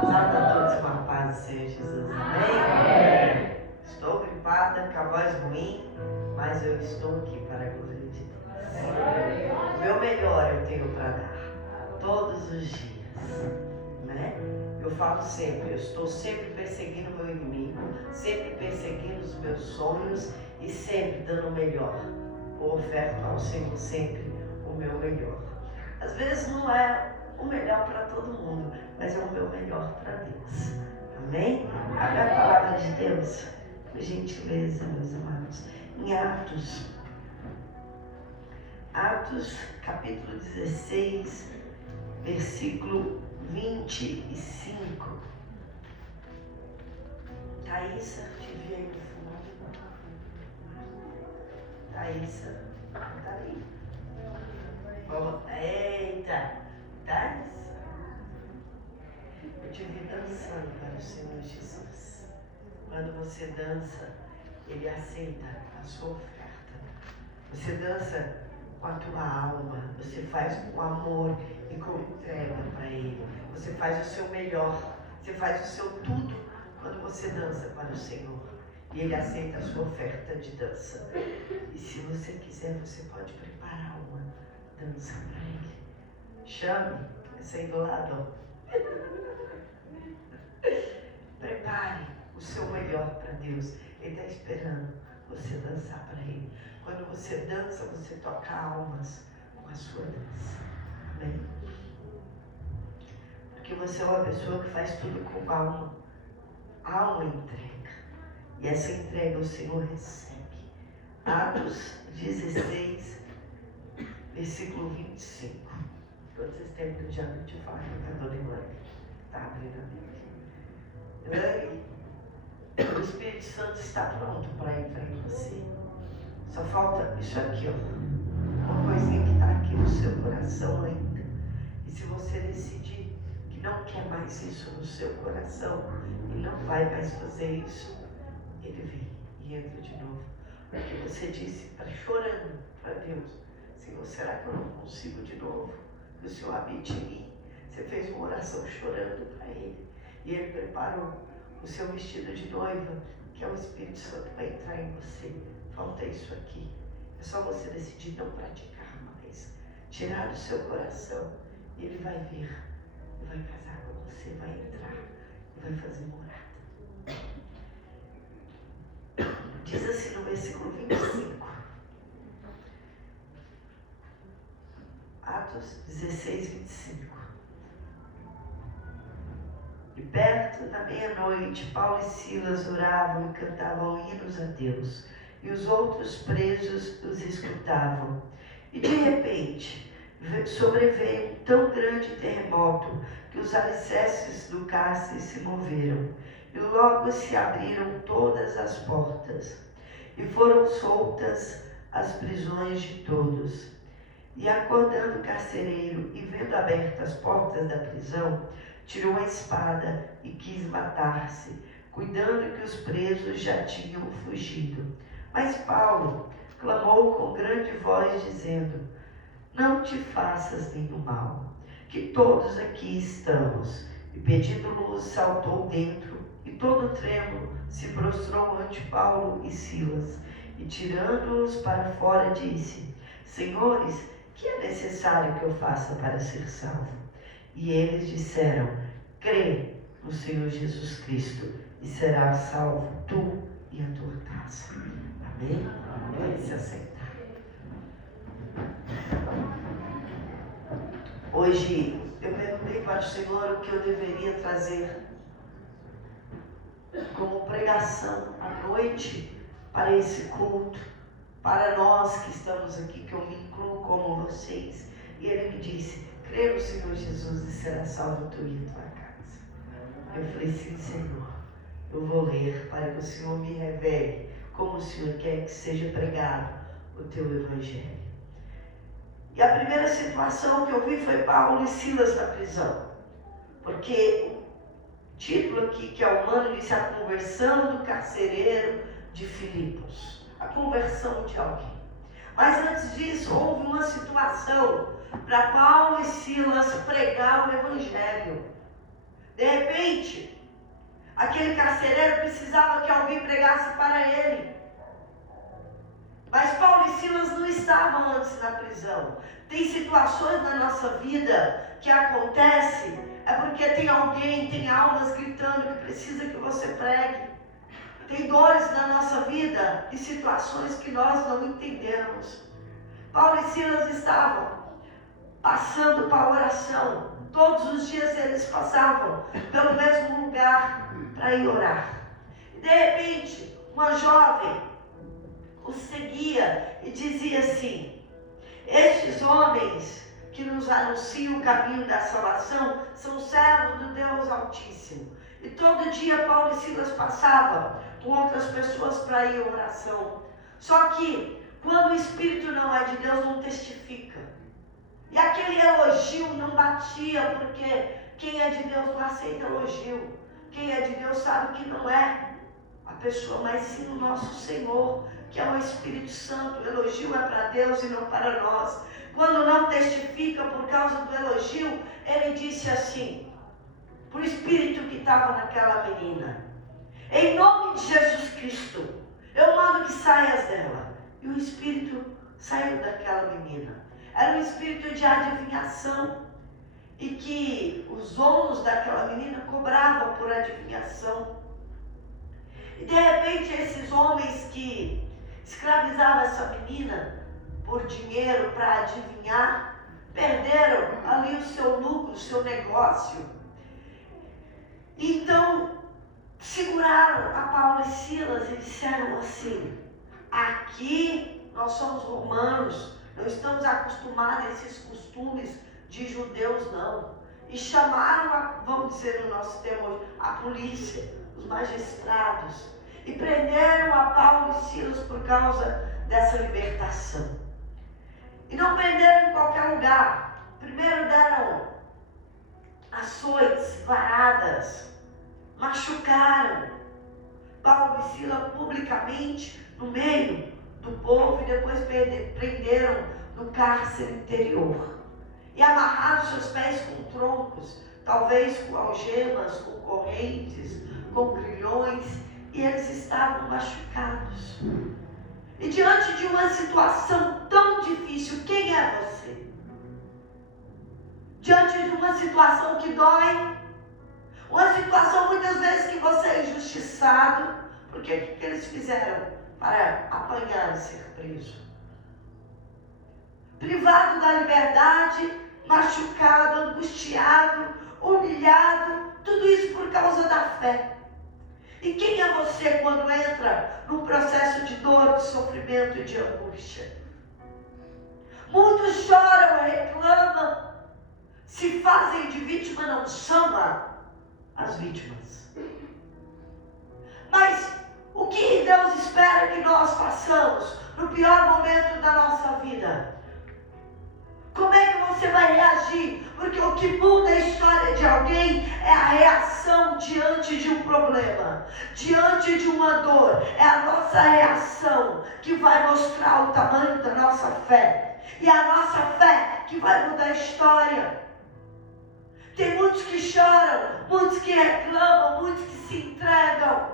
Saúde a todos com a paz do Senhor Jesus, amém? Estou gripada, com a voz ruim, mas eu estou aqui para a glória de Deus. O meu melhor eu tenho para dar, todos os dias, né? Eu falo sempre, eu estou sempre perseguindo o meu inimigo, sempre perseguindo os meus sonhos e sempre dando o melhor. Eu oferto ao Senhor sempre o meu melhor. Às vezes não é o melhor para todo mundo, mas é o meu melhor para Deus. Amém? Abra a palavra de Deus, por gentileza, meus amados, em Atos, capítulo 16, versículo 25. Thaísa, te vi aí no fundo. Thaísa, tá ali. Vamos. Eita, Thaísa. Eu te vi dançando para o Senhor Jesus. Quando você dança, Ele aceita a sua oferta. Você dança com a tua alma, você faz com amor e com entrega para Ele. Você faz o seu melhor, você faz o seu tudo quando você dança para o Senhor. E Ele aceita a sua oferta de dança. E se você quiser, você pode preparar uma dança para Ele. Chame, essa aí do lado, ó. Prepare o seu melhor para Deus. Ele está esperando você dançar para Ele. Quando você dança, você toca almas com a sua dança. Amém? Porque você é uma pessoa que faz tudo com alma. Alma entrega. E essa entrega o Senhor recebe. Atos 16, versículo 25. Todos vocês têm que já te falar que a dona Elaine está abrindo a Bíblia. Elaine, o Espírito Santo está pronto para entrar em você. Só falta isso aqui, ó. Uma coisinha que está aqui no seu coração ainda. E se você decidir que não quer mais isso no seu coração e não vai mais fazer isso, ele vem e entra de novo. Porque você disse, chorando para Deus, Senhor, será que eu não consigo de novo? Que o Senhor habite em mim. Você fez uma oração chorando para Ele. E Ele preparou o seu vestido de noiva, que é o Espírito Santo, para entrar em você. Falta isso aqui. É só você decidir não praticar mais. Tirar do seu coração. E Ele vai vir. E vai casar com você, vai entrar. E vai fazer morada. Diz assim no versículo 25. Atos 16, 25. E perto da meia-noite, Paulo e Silas oravam e cantavam hinos a Deus, e os outros presos os escutavam. E de repente, sobreveio um tão grande terremoto que os alicerces do cárcere se moveram, e logo se abriram todas as portas, e foram soltas as prisões de todos. E acordando o carcereiro e vendo abertas as portas da prisão, tirou a espada e quis matar-se, cuidando que os presos já tinham fugido. Mas Paulo clamou com grande voz, dizendo: não te faças nenhum mal, que todos aqui estamos. E pedindo luz, saltou dentro, e todo trêmulo se prostrou ante Paulo e Silas, e tirando-os para fora, disse: Senhores, que é necessário que eu faça para ser salvo? E eles disseram: crê no Senhor Jesus Cristo, e serás salvo tu e a tua casa. Amém? Pode se assentar. Hoje eu perguntei para o Senhor o que eu deveria trazer como pregação à noite para esse culto, para nós que estamos aqui, que eu me incluo como vocês. E Ele me disse: crê no Senhor Jesus e será salvo tu e a tua casa. Eu falei: sim, Senhor, eu vou ler para que o Senhor me revele como o Senhor quer que seja pregado o teu evangelho. E a primeira situação que eu vi foi Paulo e Silas na prisão, porque o título aqui que é humano disse: a conversão do carcereiro de Filipos, a conversão de alguém. Mas antes disso houve uma situação para Paulo e Silas pregar o evangelho. De repente, aquele carcereiro precisava que alguém pregasse para ele. Mas Paulo e Silas não estavam antes na prisão. Tem situações na nossa vida que acontecem, é porque tem alguém, tem almas gritando que precisa que você pregue. Tem dores na nossa vida e situações que nós não entendemos. Paulo e Silas estavam passando para a oração. Todos os dias eles passavam pelo mesmo lugar para ir orar. E de repente, uma jovem os seguia e dizia assim: estes homens que nos anunciam o caminho da salvação são servos do Deus Altíssimo. E todo dia Paulo e Silas passavam com outras pessoas para ir à oração. Só que quando o Espírito não é de Deus, não testifica. E aquele elogio não batia, porque quem é de Deus não aceita elogio. Quem é de Deus sabe que não é a pessoa, mas sim o nosso Senhor, que é o Espírito Santo. O elogio é para Deus e não para nós. Quando não testifica por causa do elogio, ele disse assim, para o Espírito que estava naquela menina: em nome de Jesus Cristo, eu mando que saias dela. E o Espírito saiu daquela menina. Era um espírito de adivinhação, e que os donos daquela menina cobravam por adivinhação. E de repente esses homens que escravizavam essa menina por dinheiro para adivinhar, perderam ali o seu lucro, o seu negócio. Então seguraram a Paulo e Silas e disseram assim: aqui nós somos romanos, não estamos acostumados a esses costumes de judeus, não. E chamaram, vamos dizer no nosso termo hoje, a polícia, os magistrados, e prenderam a Paulo e Silas por causa dessa libertação. E não prenderam em qualquer lugar. Primeiro deram açoites, varadas, machucaram Paulo e Silas publicamente no meio do povo, e depois prenderam no cárcere interior e amarraram seus pés com troncos, talvez com algemas, com correntes, com grilhões, e eles estavam machucados. E diante de uma situação tão difícil, quem é você? Diante de uma situação que dói, uma situação muitas vezes que você é injustiçado, porque o que eles fizeram para apanhar e ser preso? Privado da liberdade, machucado, angustiado, humilhado, tudo isso por causa da fé. E quem é você quando entra num processo de dor, de sofrimento e de angústia? Muitos choram, reclamam, se fazem de vítima, não chamam as vítimas. Mas o que Deus espera que nós façamos no pior momento da nossa vida? Como é que você vai reagir? Porque o que muda a história de alguém é a reação diante de um problema, diante de uma dor. É a nossa reação que vai mostrar o tamanho da nossa fé. E é a nossa fé que vai mudar a história. Tem muitos que choram, muitos que reclamam, muitos que se entregam.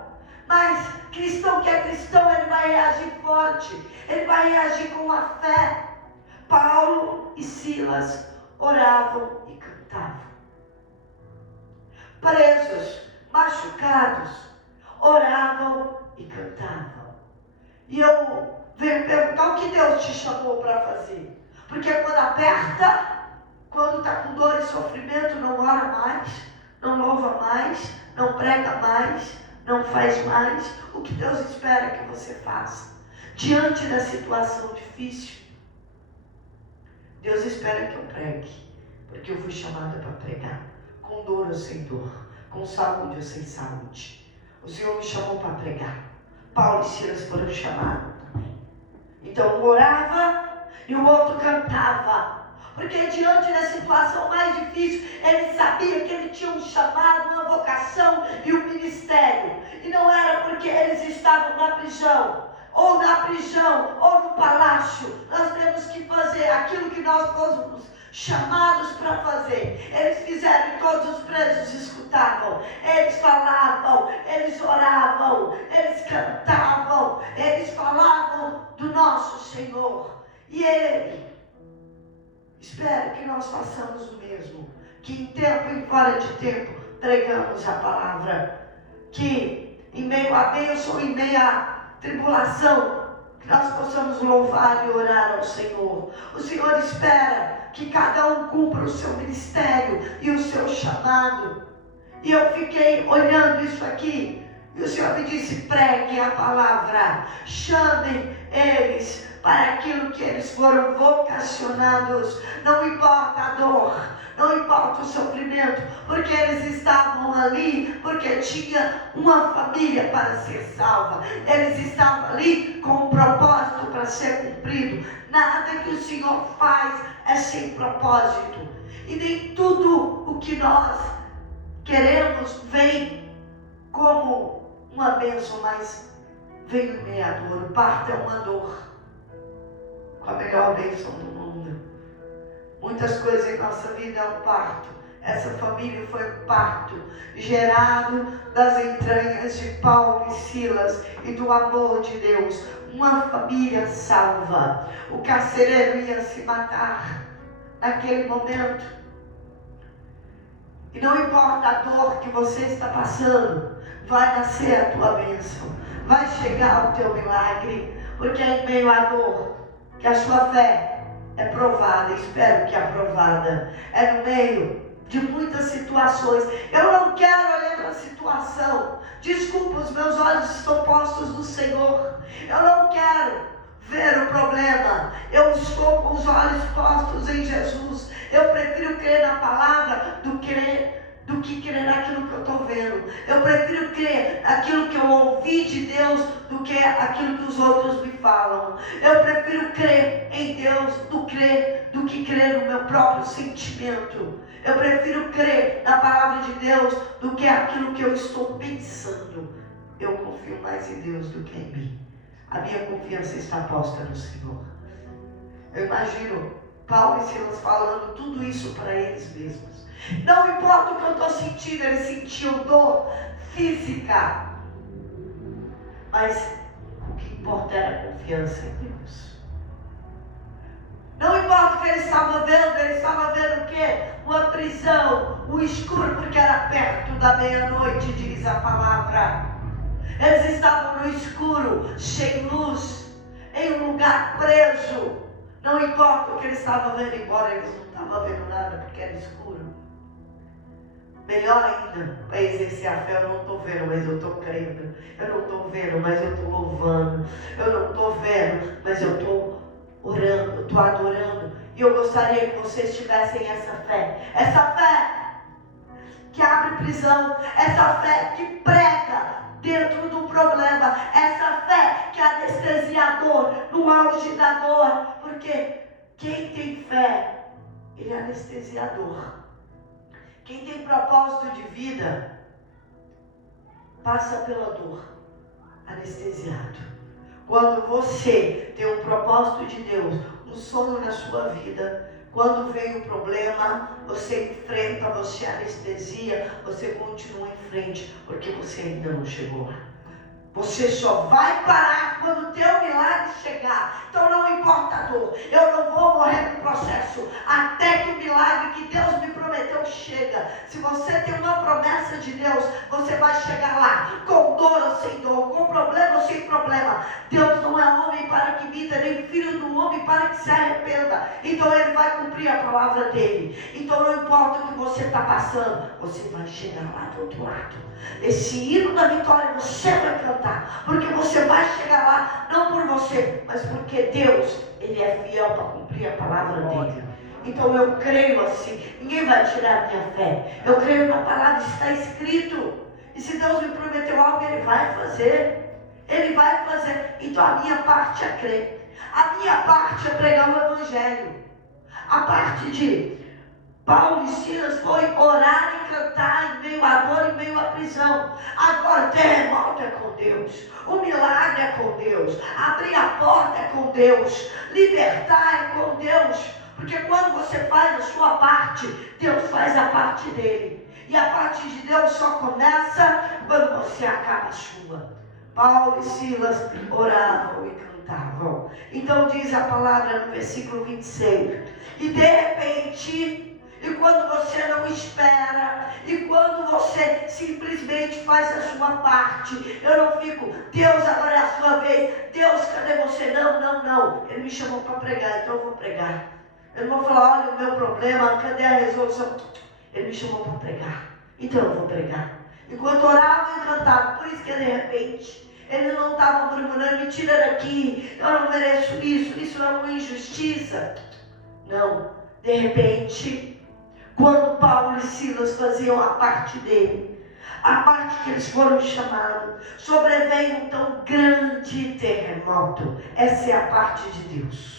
Mas cristão que é cristão, ele vai reagir forte, ele vai reagir com a fé. Paulo e Silas oravam e cantavam. Presos, machucados, oravam e cantavam. E eu venho perguntar: o que Deus te chamou para fazer? Porque quando aperta, quando está com dor e sofrimento, não ora mais, não louva mais, não prega mais, não faz mais. O que Deus espera que você faça diante da situação difícil? Deus espera que eu pregue, porque eu fui chamada para pregar, com dor ou sem dor, com saúde ou sem saúde. O Senhor me chamou para pregar. Paulo e Silas foram chamados também. Então um orava e o outro cantava, porque diante da situação mais difícil, ele sabia que ele tinha um chamado, uma vocação e um ministério. E não era porque eles estavam na prisão, ou no palácio. Nós temos que fazer aquilo que nós fomos chamados para fazer. Eles fizeram e todos os presos escutavam. Eles falavam, eles oravam, eles cantavam, eles falavam do nosso Senhor. E Ele espera que nós façamos o mesmo, que em tempo e fora de tempo pregamos a palavra, que em meio à bênção, em meio à tribulação, que nós possamos louvar e orar ao Senhor. O Senhor espera que cada um cumpra o seu ministério e o seu chamado. E eu fiquei olhando isso aqui, e o Senhor me disse: preguem a palavra, chamem eles para aquilo que eles foram vocacionados. Não importa a dor, não importa o sofrimento, porque eles estavam ali, porque tinha uma família para ser salva. Eles estavam ali com um propósito para ser cumprido. Nada que o Senhor faz é sem propósito. E nem tudo o que nós queremos vem como uma bênção, mas vem em meio à dor. O parto é uma dor, com a melhor bênção do mundo. Muitas coisas em nossa vida é um parto. Essa família foi um parto gerado das entranhas de Paulo e Silas e do amor de Deus. Uma família salva. O carcereiro ia se matar naquele momento. E não importa a dor que você está passando, vai nascer a tua bênção. Vai chegar o teu milagre, porque é em meio à dor que a sua fé é provada. Espero que aprovada. É no meio de muitas situações. Eu não quero olhar para a situação. Desculpa, os meus olhos estão postos no Senhor. Eu não quero ver o problema. Eu estou com os olhos postos em Jesus. Eu prefiro crer na palavra do que crer naquilo que eu estou vendo. Eu prefiro crer naquilo que eu ouvi de Deus do que aquilo que os outros me falam. Eu prefiro crer em Deus do que crer no meu próprio sentimento. Eu prefiro crer na palavra de Deus do que aquilo que eu estou pensando. Eu confio mais em Deus do que em mim. A minha confiança está posta no Senhor. Eu imagino Paulo e Silas falando tudo isso para eles mesmos. Não importa o que eu estou sentindo, eles sentiam dor física, mas o que importa era a confiança em Deus. Não importa o que eles estavam vendo o quê? Uma prisão, um escuro, porque era perto da meia-noite, diz a palavra. Eles estavam no escuro, sem luz, em um lugar preso. Não importa o que eles estavam vendo, embora eles não estavam vendo nada, porque era escuro. Melhor ainda, para exercer a fé, eu não estou vendo, mas eu estou crendo. Eu não estou vendo, mas eu estou louvando. Eu não estou vendo, mas eu estou orando, eu estou adorando. E eu gostaria que vocês tivessem essa fé. Essa fé que abre prisão. Essa fé que prega dentro do problema. Essa fé que anestesia a dor, no auge da dor. Porque quem tem fé, ele anestesia a dor. Quem tem propósito de vida, passa pela dor, anestesiado. Quando você tem um propósito de Deus, um sonho na sua vida, quando vem o problema, você enfrenta, você anestesia, você continua em frente, porque você ainda não chegou lá. Você só vai parar quando o teu milagre chegar. Então não importa a dor. Eu não vou morrer no processo até que o milagre que Deus me prometeu chega. Se você tem uma promessa de Deus, você vai chegar lá, com dor ou sem dor, com problema ou sem problema. Deus não é homem para que minta, nem filho do homem para que se arrependa. Então Ele vai cumprir a palavra dEle. Então não importa o que você está passando, você vai chegar lá do outro lado. Esse hino da vitória você vai cantar, porque você vai chegar lá, não por você, mas porque Deus, Ele é fiel para cumprir a palavra dEle. Então eu creio assim, ninguém vai tirar a minha fé. Eu creio na palavra, está escrito. E se Deus me prometeu algo, Ele vai fazer. Ele vai fazer. Então a minha parte é crer. A minha parte é pregar o Evangelho. A parte de Paulo e Silas foi orar e cantar em meio à dor, em meio à prisão. Agora o terremoto é com Deus, o milagre é com Deus, abrir a porta é com Deus, libertar é com Deus, Porque quando você faz a sua parte, Deus faz a parte dele. E a parte de Deus só começa quando você acaba a sua. Paulo e Silas oravam e cantavam. Então diz a palavra no versículo 26. E de repente, e quando você não espera, e quando você simplesmente faz a sua parte, eu não fico, Deus, agora é a sua vez, Deus, cadê você? Não, Ele me chamou para pregar, então eu vou pregar. Eu não vou falar, olha o meu problema, cadê a resolução? Ele me chamou para pregar, então eu vou pregar. Enquanto orava e cantava, por isso que de repente, ele não estava murmurando, me tira daqui, eu não mereço isso é uma injustiça. Não, de repente, quando Paulo e Silas faziam a parte dele, a parte que eles foram chamados, sobreveio um tão grande terremoto. Essa é a parte de Deus.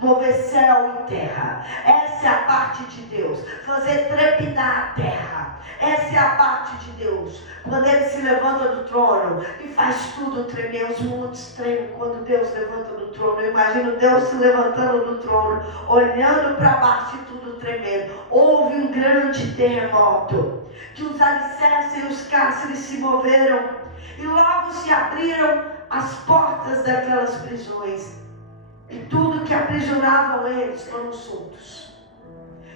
Mover céu e terra. Essa é a parte de Deus. Fazer trepidar a terra. Essa é a parte de Deus. Quando Ele se levanta do trono e faz tudo tremer, os mundos tremem quando Deus levanta do trono. Eu imagino Deus se levantando do trono, olhando para baixo e tudo tremendo. Houve um grande terremoto, que os alicerces e os cárceres se moveram, e logo se abriram as portas daquelas prisões, e tudo que aprisionavam eles foram soltos.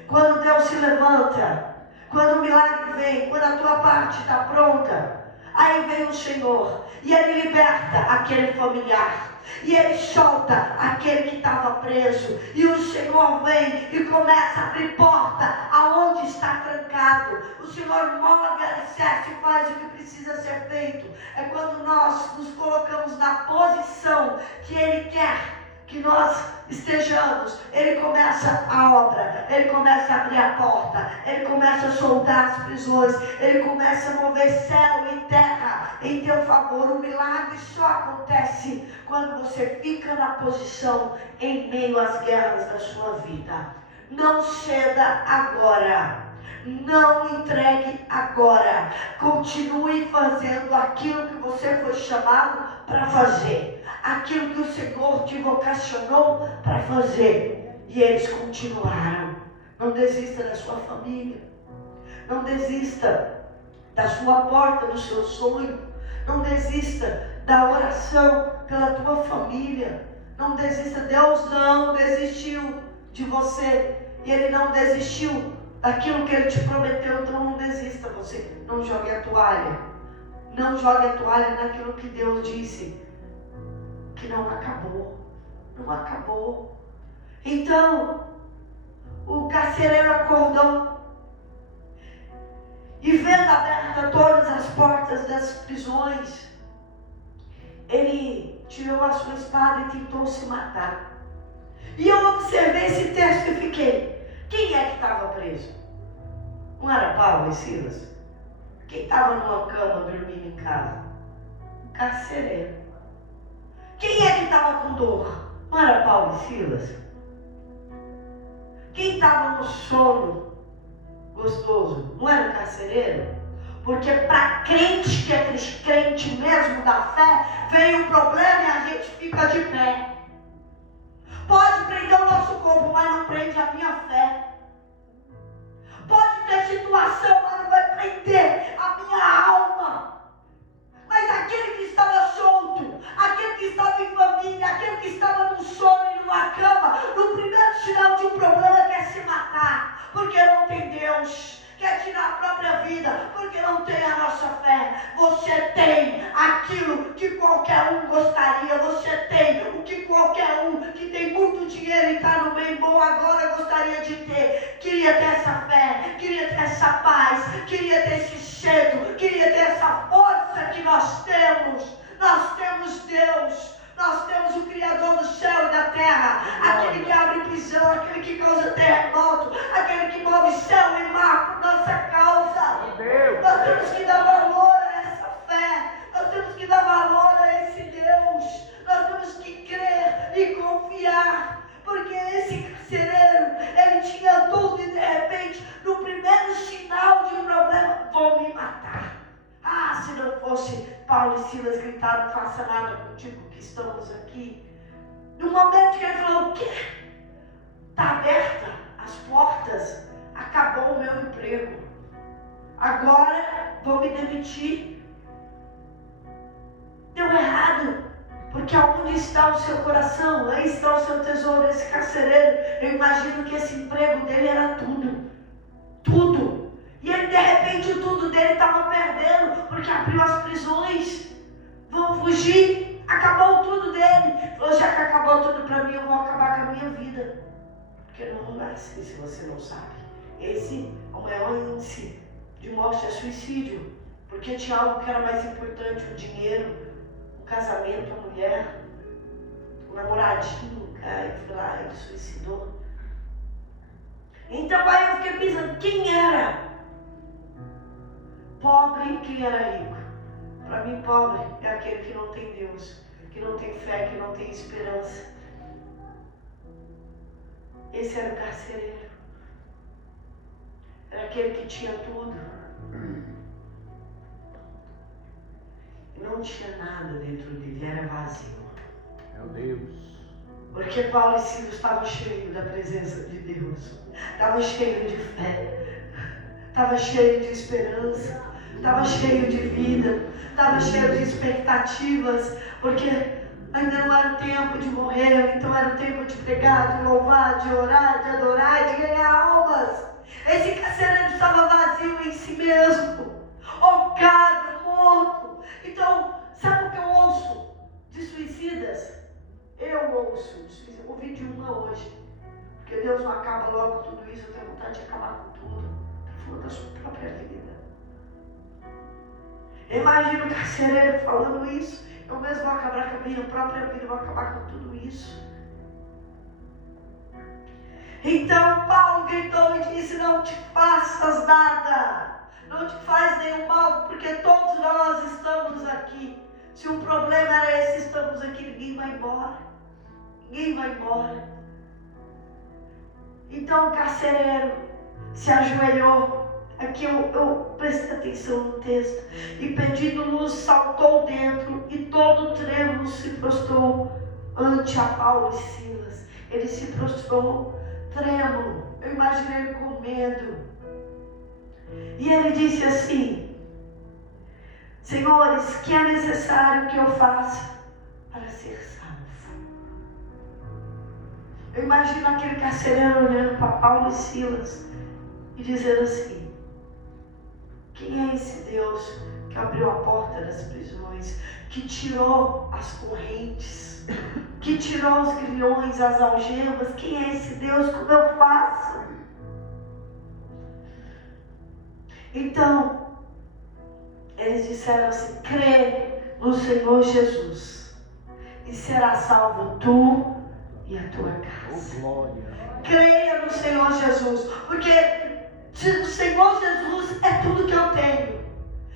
Quando Deus se levanta, quando o milagre vem, quando a tua parte está pronta, aí vem o Senhor e Ele liberta aquele familiar, e Ele solta aquele que estava preso, e o Senhor vem e começa a abrir porta aonde está trancado. O Senhor move a alicerce e faz o que precisa ser feito. É quando nós nos colocamos na posição que Ele quer que nós estejamos, Ele começa a obra, Ele começa a abrir a porta, Ele começa a soltar as prisões, Ele começa a mover céu e terra em teu favor. O milagre só acontece quando você fica na posição em meio às guerras da sua vida. Não ceda agora. Não entregue agora. Continue fazendo aquilo que você foi chamado para fazer. Aquilo que o Senhor te vocacionou para fazer. E eles continuaram. Não desista da sua família. Não desista da sua porta, do seu sonho. Não desista da oração pela tua família. Não desista. Deus não desistiu de você. E Ele não desistiu daquilo que Ele te prometeu. Então não desista. Você não jogue a toalha. Não jogue a toalha naquilo que Deus disse que não acabou. Não acabou. Então o carcereiro acordou e, vendo abertas todas as portas das prisões, ele tirou a sua espada e tentou se matar. E eu observei esse texto e fiquei, quem é que estava preso? Não era Paulo e Silas? Quem estava numa cama dormindo em casa? O carcereiro. Quem é que estava com dor? Não era Paulo e Silas? Quem estava no sono gostoso? Não era o carcereiro? Porque para crente que é crente mesmo da fé, vem um problema e a gente fica de pé. Pode prender o nosso corpo, mas não prende a minha fé. Pode ter situação, mas não vai prender a minha alma. Mas aquele que estava solto, aquele que estava em família, aquele que estava no sono e numa cama, no primeiro sinal de um problema quer se matar, porque não tem Deus. Quer tirar a própria vida, porque não tem a nossa fé. Você tem aquilo que qualquer um gostaria. Você tem o que qualquer um que tem muito dinheiro e está no bem bom agora gostaria de ter. Queria ter essa fé, queria ter essa paz, queria ter esse cedo, queria ter essa força que nós temos. Nós temos Deus. Nós temos o Criador do céu e da terra, aquele que abre prisão, aquele que causa terremoto, aquele que move céu e mar por nossa causa. Nós temos que dar valor a essa fé, nós temos que dar valor a esse Deus, nós temos que crer e confiar, porque esse carcereiro, ele tinha tudo e de repente, no primeiro sinal de um problema, vão me matar. Ah, se não fosse Paulo e Silas gritaram, não faça nada contigo que estamos aqui. No momento que ele falou, o quê? está aberta as portas, acabou o meu emprego, agora vão me demitir. Deu errado, porque aonde está o seu coração, aí está o seu tesouro. Esse carcereiro, eu imagino que esse emprego dele era tudo, tudo, e ele de repente o tudo dele estava perdendo, porque abriu as prisões, vão fugir, acabou tudo dele. Falou, já que acabou tudo para mim, eu vou acabar com a minha vida, porque não é assim, se você não sabe. Esse é o maior índice de morte, é suicídio, porque tinha algo que era mais importante, o dinheiro, o casamento, a mulher, o namoradinho, o cara foi lá e suicidou. Então aí eu fiquei pensando, quem era pobre e quem era rico? Para mim, pobre é aquele que não tem Deus, que não tem fé, que não tem esperança. Esse era o carcereiro. Era aquele que tinha tudo e não tinha nada dentro dele, era vazio. Meu Deus. Porque Paulo e Silas estavam cheios da presença de Deus, estavam cheios de fé, estavam cheios de esperança, estavam cheios de vida, estavam cheios de expectativas, porque ainda não era o tempo de morrer, então era o tempo de pregar, de louvar, de orar, de adorar, de ganhar almas. Esse carcereiro estava vazio em si mesmo, ofegado, morto. Então, sabe o que eu ouço de suicidas? Eu ouço de suicidas, ouvi de uma hoje, porque Deus não acaba logo tudo isso, eu tenho vontade de acabar com tudo. Ele falou da sua própria vida. Imagina o carcereiro falando isso, eu mesmo vou acabar com a minha própria vida, vou acabar com tudo isso. Então Paulo gritou e disse, não te faças nada, não te faz nenhum mal, porque todos nós estamos aqui. Se o problema era esse, estamos aqui, ninguém vai embora, ninguém vai embora. Então o carcereiro se ajoelhou, aqui eu prestei atenção no texto, e pedindo luz saltou dentro, e todo trêmulo se prostrou ante a Paulo e Silas. Ele se prostrou trêmulo, eu imaginei ele com medo, e ele disse assim, senhores, que é necessário que eu faça para ser salvo? Eu imagino aquele carcereiro olhando para Paulo e Silas e dizendo assim, quem é esse Deus que abriu a porta das prisões, que tirou as correntes, que tirou os grilhões, as algemas? Quem é esse Deus? Como eu faço? Então, eles disseram assim, crê no Senhor Jesus e será salvo tu e a tua casa. Creia no Senhor Jesus, porque o Senhor Jesus é tudo que eu tenho.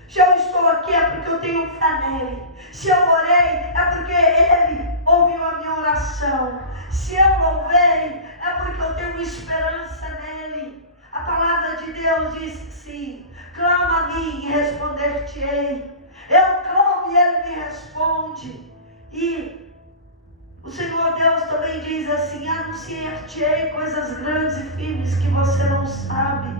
Se eu estou aqui é porque eu tenho fé nele. Se eu orei é porque ele ouviu a minha oração. Se eu louvei é porque eu tenho esperança nele. A palavra de Deus diz sim, clama a mim e responder-te-ei. Eu clamo e ele me responde. E o Senhor Deus também diz assim, anunciar-te-ei coisas grandes e firmes que você não sabe.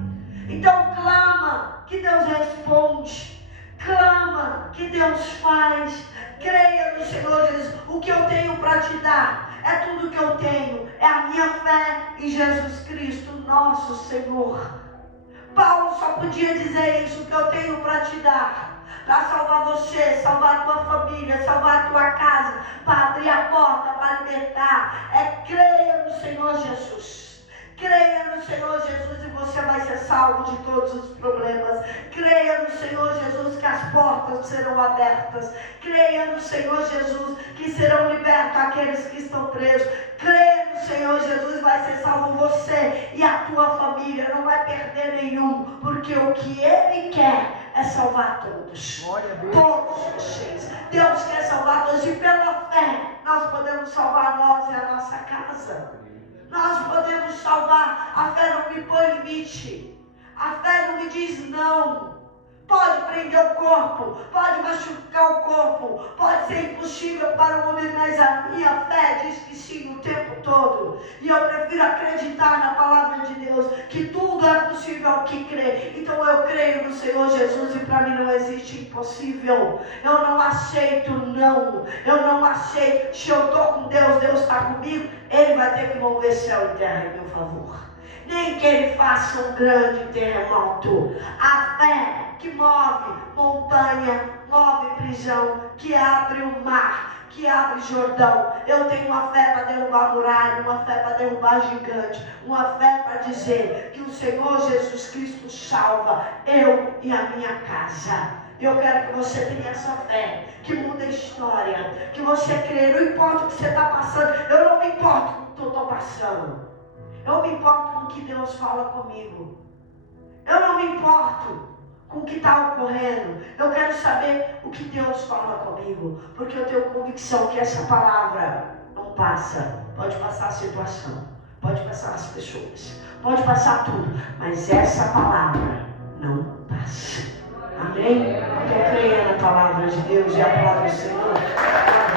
Então clama que Deus responde, clama que Deus faz, creia no Senhor Jesus. O que eu tenho para te dar é tudo que eu tenho, é a minha fé em Jesus Cristo, nosso Senhor. Paulo só podia dizer isso, que eu tenho para te dar, para salvar você, salvar a tua família, salvar a tua casa, para abrir a porta, para libertar. É creia no Senhor Jesus. Creia no Senhor Jesus e você vai ser salvo de todos os problemas. Creia no Senhor Jesus que as portas serão abertas. Creia no Senhor Jesus que serão libertos aqueles que estão presos. Creia no Senhor Jesus, vai ser salvo você e a tua família. Não vai perder nenhum, porque o que Ele quer é salvar todos. Todos vocês. Deus quer salvar todos e pela fé nós podemos salvar nós e a nossa casa. Nós podemos salvar. A fé não me põe limite. A fé não me diz não. pode prender o corpo, pode machucar o corpo, pode ser impossível para o homem, mas a minha fé diz que sim o tempo todo. E eu prefiro acreditar na palavra de Deus, que tudo é possível ao que crê. Então eu creio no Senhor Jesus e para mim não existe impossível. Eu não aceito não, eu não aceito. Se eu estou com Deus, Deus está comigo, Ele vai ter que mover céu e terra em meu favor. Nem que Ele faça um grande terremoto. A fé que move montanha, move prisão, que abre o mar, que abre Jordão. Eu tenho uma fé para derrubar muralha, uma fé para derrubar gigante, uma fé para dizer que o Senhor Jesus Cristo salva eu e a minha casa. Eu quero que você tenha essa fé, que muda a história, que você crê, não importa o que você está passando, eu não me importo com o que eu estou passando. Eu me importo com o que Deus fala comigo. Eu não me importo com o que está ocorrendo. Eu quero saber o que Deus fala comigo, porque eu tenho convicção que essa palavra não passa. Pode passar a situação, pode passar as pessoas, pode passar tudo, mas essa palavra não passa. Amém? Eu creio na palavra de Deus e a palavra do Senhor.